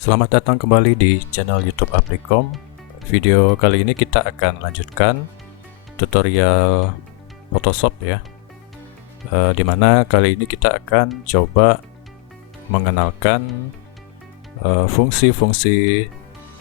Selamat datang kembali di channel YouTube Apricom. Video kali ini kita akan lanjutkan tutorial Photoshop ya. Dimana kali ini kita akan coba mengenalkan fungsi-fungsi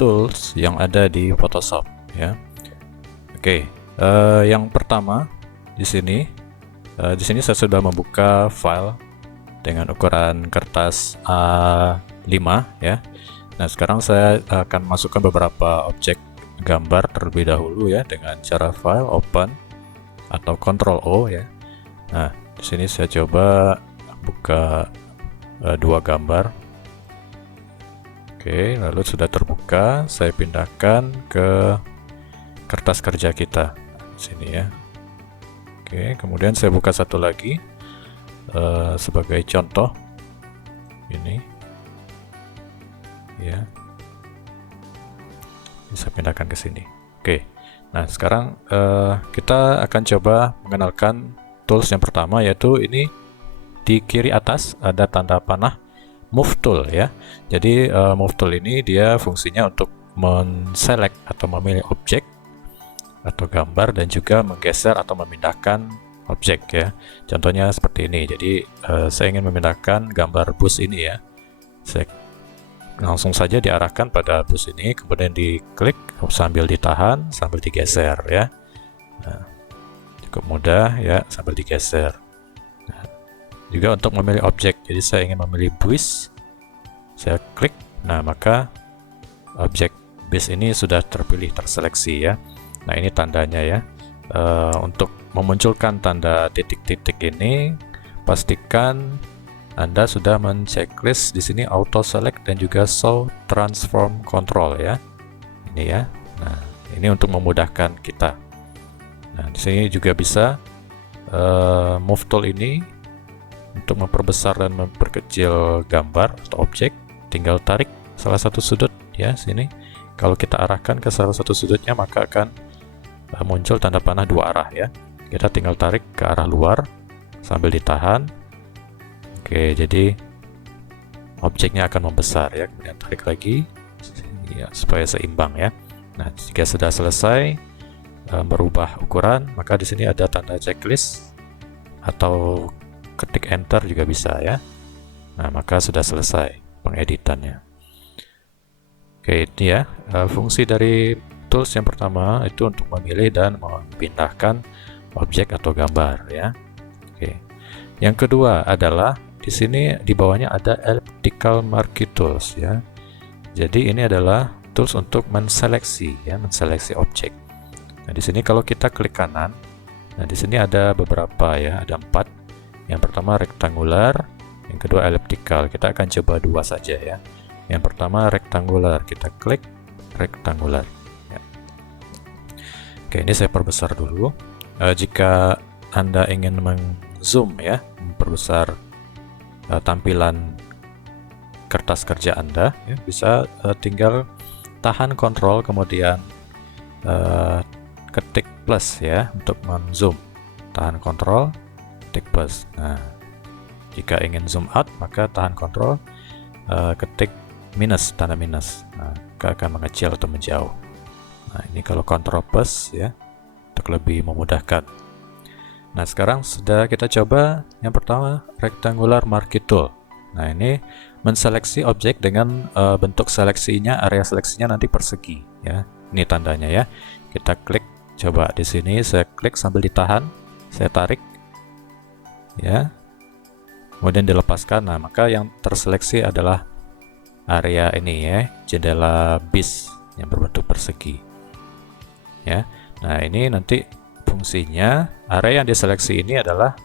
tools yang ada di Photoshop ya. Oke, yang pertama di sini saya sudah membuka file dengan ukuran kertas A5 ya. Nah, sekarang saya akan masukkan beberapa objek gambar terlebih dahulu ya dengan cara file, open, atau Ctrl O ya. Nah, di sini saya coba buka dua gambar. Oke, lalu sudah terbuka, saya pindahkan ke kertas kerja kita di sini ya. Oke, kemudian saya buka satu lagi sebagai contoh ini. Ya, bisa pindahkan ke sini. Oke, nah sekarang kita akan coba mengenalkan tools yang pertama, yaitu ini di kiri atas ada tanda panah Move Tool ya. Jadi Move Tool ini dia fungsinya untuk men-select atau memilih objek atau gambar dan juga menggeser atau memindahkan objek ya. Contohnya seperti ini. Jadi saya ingin memindahkan gambar bus ini ya. Saya langsung saja diarahkan pada bus ini, kemudian diklik sambil ditahan sambil digeser ya. Nah, cukup mudah ya, sambil digeser. Nah, juga untuk memilih objek, jadi saya ingin memilih bus, saya klik, nah maka objek bus ini sudah terpilih, terseleksi ya. Nah, ini tandanya ya. Untuk memunculkan tanda titik-titik ini, pastikan Anda sudah men-checklist di sini auto select dan juga show transform control ya. Ini ya. Nah, ini untuk memudahkan kita. Nah, di sini juga bisa move tool ini untuk memperbesar dan memperkecil gambar atau objek. Tinggal tarik salah satu sudut ya sini. Kalau kita arahkan ke salah satu sudutnya, maka akan muncul tanda panah dua arah ya. Kita tinggal tarik ke arah luar sambil ditahan. Oke, jadi objeknya akan membesar ya, kemudian tarik lagi ya, supaya seimbang ya. Nah, jika sudah selesai berubah ukuran, maka di sini ada tanda checklist atau ketik enter juga bisa ya. Nah, maka sudah selesai pengeditannya. Oke, ini ya fungsi dari tools yang pertama itu untuk memilih dan memindahkan objek atau gambar ya. Oke, yang kedua adalah di sini di bawahnya ada elliptical marquee tools ya. Jadi ini adalah tools untuk menseleksi ya, menseleksi objek. Nah, di sini kalau kita klik kanan, nah di sini ada beberapa ya, ada 4. Yang pertama rektangular, yang kedua elliptical. Kita akan coba dua saja ya. Yang pertama rektangular, kita klik rektangular. Ya. Oke, ini saya perbesar dulu. Jika Anda ingin meng-zoom ya, memperbesar tampilan kertas kerja Anda ya, bisa tinggal tahan kontrol kemudian ketik plus ya untuk men-zoom. Tahan kontrol, ketik plus. Nah, jika ingin zoom out, maka tahan kontrol, ketik minus, tanda minus. Nah, maka akan mengecil atau menjauh. Nah, ini kalau kontrol plus ya, untuk lebih memudahkan. Nah, sekarang sudah kita coba yang pertama rectangular marquee tool. Nah, ini menseleksi objek dengan bentuk seleksinya, area seleksinya nanti persegi ya. Ini tandanya ya. Kita klik coba di sini, saya klik sambil ditahan, saya tarik ya. Kemudian dilepaskan. Nah, maka yang terseleksi adalah area ini ya, jendela bis yang berbentuk persegi. Ya. Nah, ini nanti fungsinya, area yang diseleksi ini adalah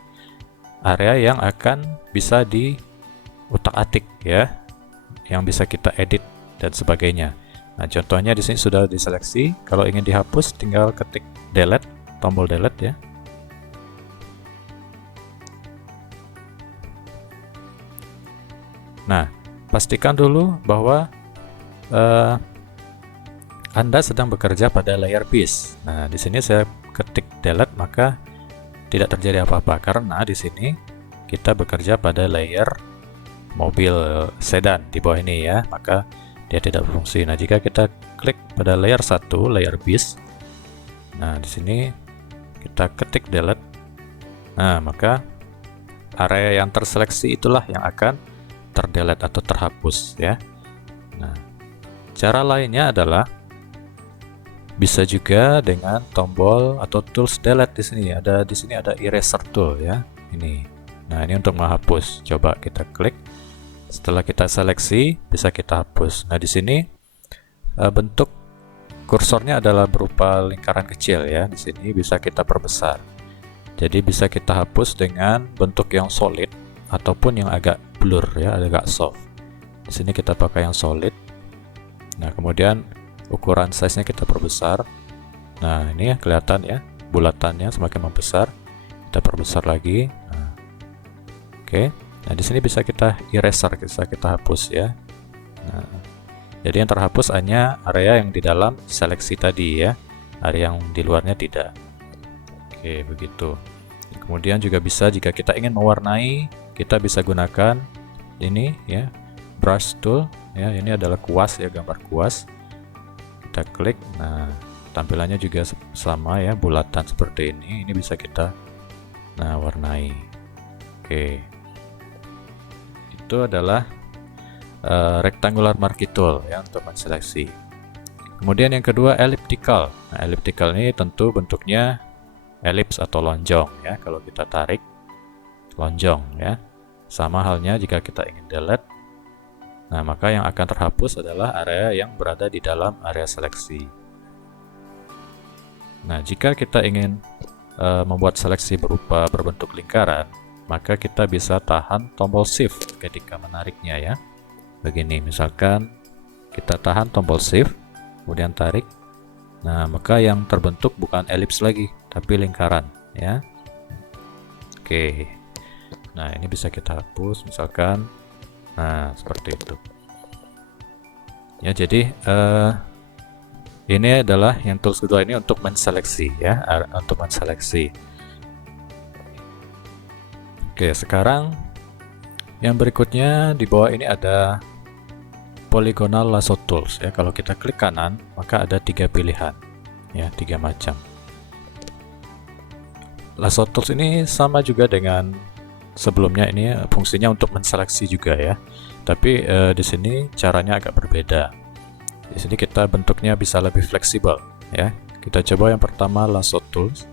area yang akan bisa diutak-atik ya, yang bisa kita edit dan sebagainya. Nah, contohnya di sini sudah diseleksi. Kalau ingin dihapus, tinggal ketik delete, tombol delete ya. Nah, pastikan dulu bahwa Anda sedang bekerja pada layer bis. Nah, di sini saya ketik delete, maka tidak terjadi apa-apa karena di sini kita bekerja pada layer mobil sedan di bawah ini ya, maka dia tidak berfungsi. Nah, jika kita klik pada layer 1, layer base, nah di sini kita ketik delete, nah maka area yang terseleksi itulah yang akan terdelete atau terhapus ya. Nah, cara lainnya adalah bisa juga dengan tombol atau tools delete di sini. Di sini ada eraser tool ya. Ini. Nah, ini untuk menghapus. Coba kita klik. Setelah kita seleksi, bisa kita hapus. Nah, di sini bentuk kursornya adalah berupa lingkaran kecil ya. Di sini bisa kita perbesar. Jadi bisa kita hapus dengan bentuk yang solid ataupun yang agak blur ya, agak soft. Di sini kita pakai yang solid. Nah, kemudian ukuran size-nya kita perbesar. Nah, ini ya kelihatan ya, bulatannya semakin membesar. Kita perbesar lagi. Nah, oke. Nah, di sini bisa kita eraser, bisa kita hapus ya. Nah, jadi yang terhapus hanya area yang di dalam seleksi tadi ya. Area yang di luarnya tidak. Oke, begitu. Kemudian juga bisa jika kita ingin mewarnai, kita bisa gunakan ini ya, brush tool ya. Ini adalah kuas ya, gambar kuas. Kita klik. Nah, tampilannya juga sama ya, bulatan seperti ini. Ini bisa kita warnai. Oke. Itu adalah rectangular marquee tool ya untuk menseleksi. Kemudian yang kedua elliptical. Nah, elliptical ini tentu bentuknya elips atau lonjong ya. Kalau kita tarik lonjong ya. Sama halnya jika kita ingin delete. Nah, maka yang akan terhapus adalah area yang berada di dalam area seleksi. Nah, jika kita ingin membuat seleksi berupa berbentuk lingkaran, maka kita bisa tahan tombol shift ketika menariknya ya. Begini, misalkan kita tahan tombol shift, kemudian tarik. Nah, maka yang terbentuk bukan elips lagi, tapi lingkaran ya. Oke. Nah, ini bisa kita hapus misalkan. Nah, seperti itu. Ya, jadi ini adalah yang tools kedua ini untuk menseleksi ya, untuk menseleksi. Oke, sekarang yang berikutnya di bawah ini ada polygonal lasso tools ya. Kalau kita klik kanan, maka ada 3 pilihan ya, 3 macam. Lasso tools ini sama juga dengan sebelumnya, ini fungsinya untuk menseleksi juga ya. Tapi di sini caranya agak berbeda. Di sini kita bentuknya bisa lebih fleksibel ya. Kita coba yang pertama lasso tools.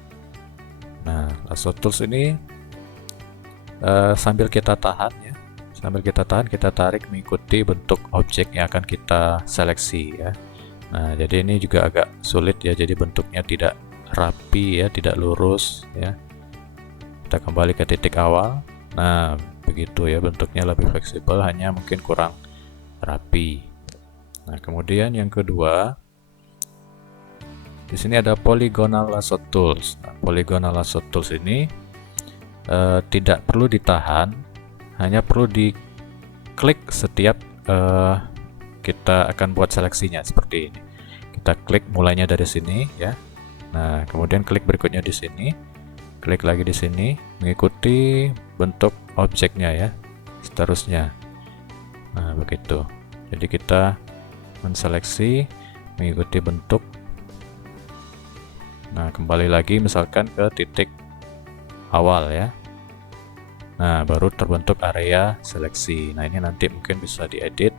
Nah, lasso tools ini sambil kita tahan ya, sambil kita tahan, kita tarik mengikuti bentuk objek yang akan kita seleksi ya. Nah, jadi ini juga agak sulit ya, jadi bentuknya tidak rapi ya, tidak lurus ya. Kita kembali ke titik awal. Nah, begitu ya, bentuknya lebih fleksibel, hanya mungkin kurang rapi. Nah, kemudian yang kedua, di sini ada polygonal lasso tools. Nah, polygonal lasso tools ini tidak perlu ditahan, hanya perlu diklik setiap kita akan buat seleksinya seperti ini. Kita klik mulainya dari sini ya. Nah, kemudian klik berikutnya di sini, klik lagi di sini, mengikuti bentuk objeknya ya, seterusnya. Nah, begitu. Jadi kita menseleksi mengikuti bentuk. Nah, kembali lagi misalkan ke titik awal ya. Nah, baru terbentuk area seleksi. Nah, ini nanti mungkin bisa diedit,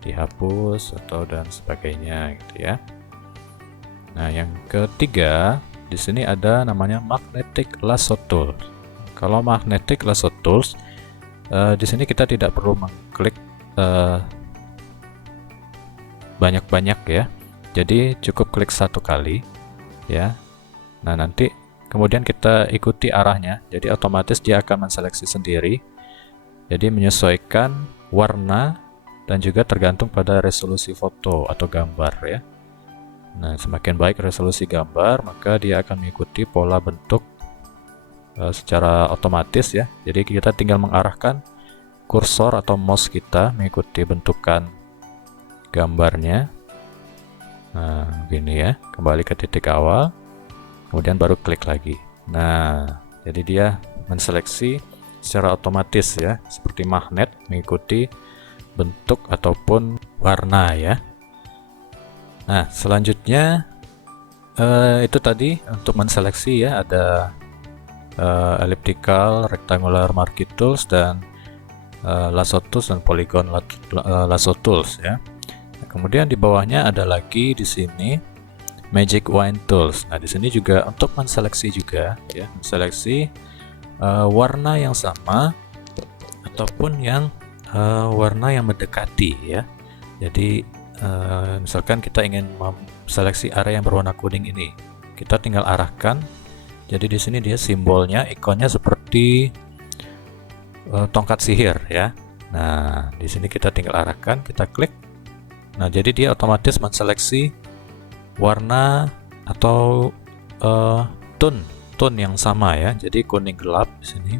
dihapus atau dan sebagainya gitu ya. Nah, yang ketiga di sini ada namanya magnetic lasso tool. Kalau magnetic lasso tools, di sini kita tidak perlu mengklik banyak-banyak ya. Jadi cukup klik satu kali ya. Nah, nanti kemudian kita ikuti arahnya, jadi otomatis dia akan menseleksi sendiri. Jadi menyesuaikan warna dan juga tergantung pada resolusi foto atau gambar ya. Nah, semakin baik resolusi gambar, maka dia akan mengikuti pola bentuk secara otomatis ya. Jadi kita tinggal mengarahkan kursor atau mouse kita mengikuti bentukan gambarnya. Nah, begini ya, kembali ke titik awal. Kemudian baru klik lagi. Nah, jadi dia menseleksi secara otomatis ya, seperti magnet mengikuti bentuk ataupun warna ya. Nah, selanjutnya itu tadi untuk menseleksi ya, ada elliptical, rectangular marquee tools, dan lasso tools dan polygon lasso tools ya. Nah, kemudian di bawahnya ada lagi di sini magic wand tools. Nah, di sini juga untuk menseleksi juga ya, menseleksi warna yang sama ataupun yang warna yang mendekati ya. Jadi misalkan kita ingin seleksi area yang berwarna kuning ini, kita tinggal arahkan. Jadi di sini dia simbolnya, ikonnya seperti tongkat sihir ya. Nah, di sini kita tinggal arahkan, kita klik. Nah, jadi dia otomatis menseleksi warna atau tone yang sama ya. Jadi kuning gelap di sini.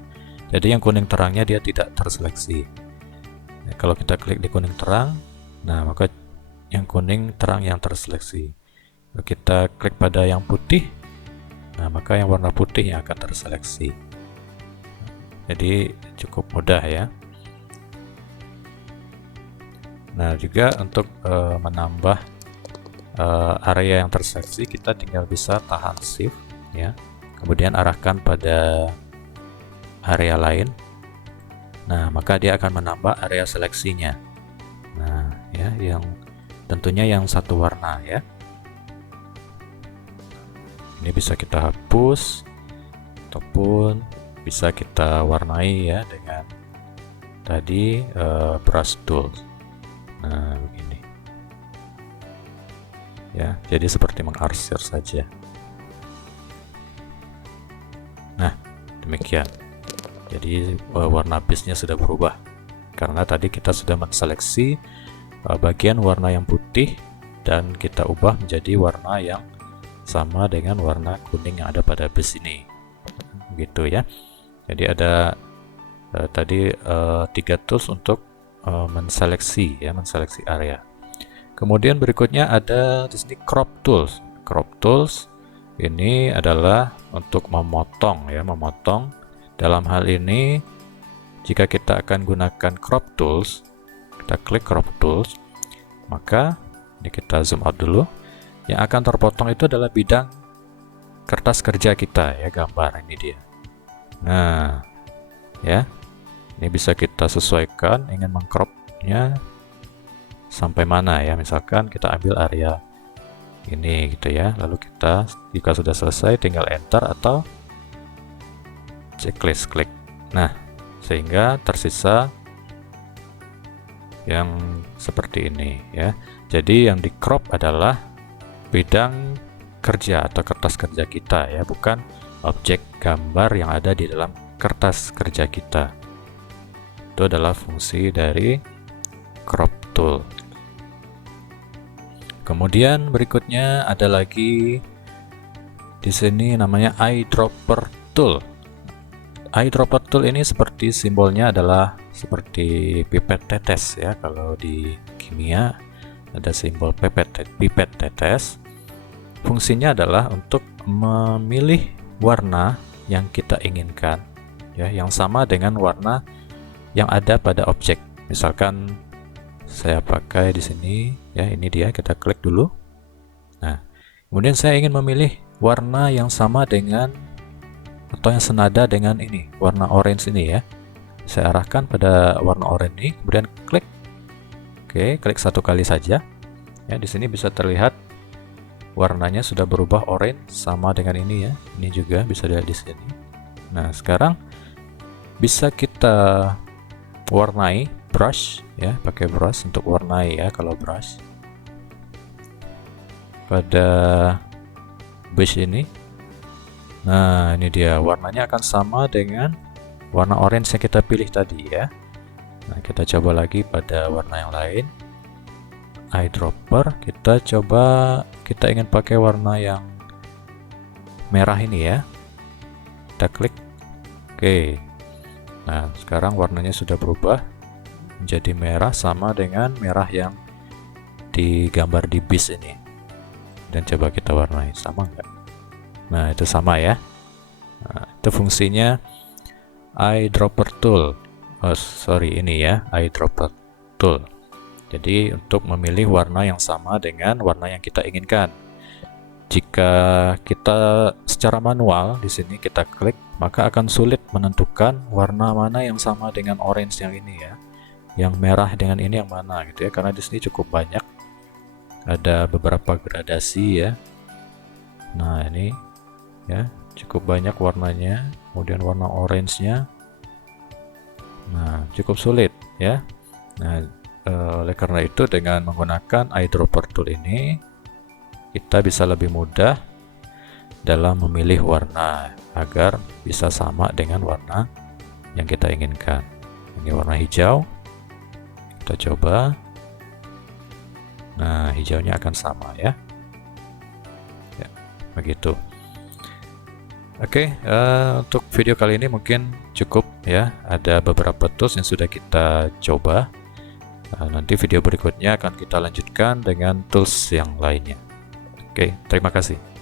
Jadi yang kuning terangnya dia tidak terseleksi. Nah, kalau kita klik di kuning terang, nah maka yang kuning terang yang terseleksi. Kalau kita klik pada yang putih, nah maka yang warna putih yang akan terseleksi. Jadi cukup mudah ya. Nah, juga untuk menambah area yang terseleksi, kita tinggal bisa tahan shift ya, kemudian arahkan pada area lain. Nah, maka dia akan menambah area seleksinya. Nah, ya, yang tentunya yang satu warna ya. Ini bisa kita hapus ataupun bisa kita warnai ya dengan tadi brush tool. Nah, begini ya, jadi seperti mengarsir saja. Nah, demikian. Jadi warna base-nya sudah berubah karena tadi kita sudah menseleksi bagian warna yang putih dan kita ubah menjadi warna yang sama dengan warna kuning yang ada pada base ini, gitu ya. Jadi ada tadi 3 tools untuk menseleksi ya, menseleksi area. Kemudian berikutnya ada di sini crop tools. Crop tools ini adalah untuk memotong ya, memotong. Dalam hal ini jika kita akan gunakan crop tools, kita klik crop tools, maka ini kita zoom out dulu. Yang akan terpotong itu adalah bidang kertas kerja kita ya, gambar ini dia. Nah, ya. Ini bisa kita sesuaikan ingin mengcropnya sampai mana ya. Misalkan kita ambil area ini gitu ya. Lalu kita jika sudah selesai tinggal enter atau checklist klik. Nah, sehingga tersisa yang seperti ini ya. Jadi yang di crop adalah bidang kerja atau kertas kerja kita ya, bukan objek gambar yang ada di dalam kertas kerja kita. Itu adalah fungsi dari crop tool. Kemudian berikutnya ada lagi di sini namanya eyedropper tool. Eyedropper tool ini seperti simbolnya adalah seperti pipet tetes ya. Kalau di kimia ada simbol pipet tetes. Fungsinya adalah untuk memilih warna yang kita inginkan ya, yang sama dengan warna yang ada pada objek. Misalkan saya pakai di sini ya, ini dia, kita klik dulu. Nah, kemudian saya ingin memilih warna yang sama dengan atau yang senada dengan ini, warna orange ini ya. Saya arahkan pada warna orange ini, kemudian klik. Oke, klik satu kali saja. Ya, di sini bisa terlihat warnanya sudah berubah orange sama dengan ini ya. Ini juga bisa dilihat di sini. Nah, sekarang bisa kita warnai brush ya, pakai brush untuk warnai ya. Kalau brush pada base ini, nah ini dia, warnanya akan sama dengan warna orange yang kita pilih tadi ya. Nah, kita coba lagi pada warna yang lain, eyedropper. Kita coba, kita ingin pakai warna yang merah ini ya, kita klik. Oke, nah sekarang warnanya sudah berubah menjadi merah sama dengan merah yang digambar di base ini. Dan coba kita warnai, sama enggak? Nah, itu sama ya. Nah, itu fungsinya eyedropper tool. Oh, sorry, ini ya, eyedropper tool. Jadi untuk memilih warna yang sama dengan warna yang kita inginkan. Jika kita secara manual di sini kita klik, maka akan sulit menentukan warna mana yang sama dengan orange yang ini ya. Yang merah dengan ini yang mana gitu ya, karena di sini cukup banyak. Ada beberapa gradasi ya. Nah, ini ya, cukup banyak warnanya, kemudian warna orange-nya. Nah, cukup sulit ya. Nah, oleh karena itu dengan menggunakan eyedropper tool ini kita bisa lebih mudah dalam memilih warna agar bisa sama dengan warna yang kita inginkan. Ini warna hijau. Kita coba. Nah, hijaunya akan sama ya. Ya, begitu. Oke, untuk video kali ini mungkin cukup ya. Ada beberapa tools yang sudah kita coba. Nanti video berikutnya akan kita lanjutkan dengan tools yang lainnya. Oke, terima kasih.